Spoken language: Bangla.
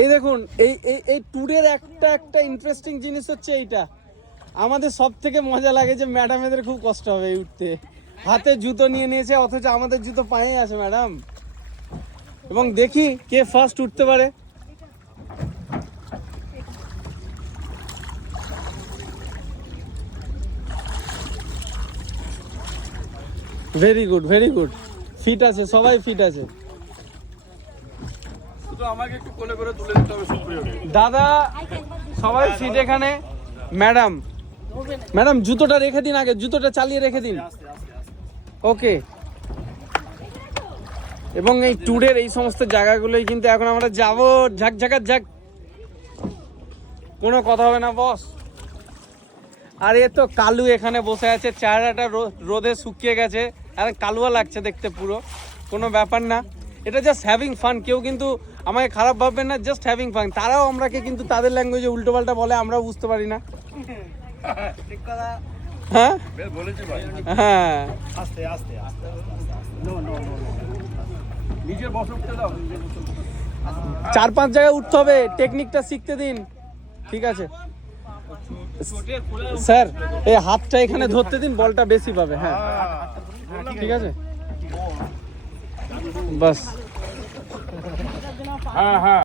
এই দেখুন, এই এই এই ট্যুরের একটা ইন্টারেস্টিং জিনিস হচ্ছে এইটা। আমাদের সব থেকে মজা লাগে যে ম্যাডামেদের খুব কষ্ট হবে এই উঠতে। হাতে জুতো নিয়ে নিয়েছে, অথচ আমাদের জুতো পায়ে আছে ম্যাডাম। এবং দেখি কে ফার্স্ট উঠতে পারে। Very good, very good. Fit আছে, সবাই ফিট আছে। আমাকে একটু কোলে করে তুলে দিতে হবে সুপ্রিয়কে। দাদা সবাই ফিট এখানে। ম্যাডাম, ম্যাডাম জুতোটা রেখে দিন, আগে জুতোটা চালিয়ে রেখে দিন। ওকে। এবং এই ট্যুরের এই সমস্ত জায়গাগুলোই কিন্তু এখন আমরা যাবো। ঝাঁকঝাকার ঝাঁক, কোনো কথা হবে না বস। আর এ তো কালু এখানে বসে আছে, চেহারাটা রোদে শুকিয়ে গেছে, আর কালুয়া লাগছে দেখতে পুরো। কোনো ব্যাপার না, এটা জাস্ট হ্যাভিং ফান। কেউ কিন্তু আমাকে খারাপ ভাববেন না, জাস্ট হ্যাভিং ফান। তারাও আমরাকে কিন্তু তাদের ল্যাঙ্গুয়েজে উল্টোপাল্টা বলে, আমরাও বুঝতে পারি না। হ্যাঁ বলেছি ভাই। হ্যাঁ, আস্তে আস্তে আস্তে নিজের বস উঠতে দাও। 4-5 জায়গায় উঠতে হবে, টেকনিকটা শিখতে দিন। ঠিক আছে স্যার, এই হাতটা এখানে ধরতে দিন, বলটা বেশি পাবে। হ্যাঁ ঠিক আছে, বাস। হ্যাঁ হ্যাঁ।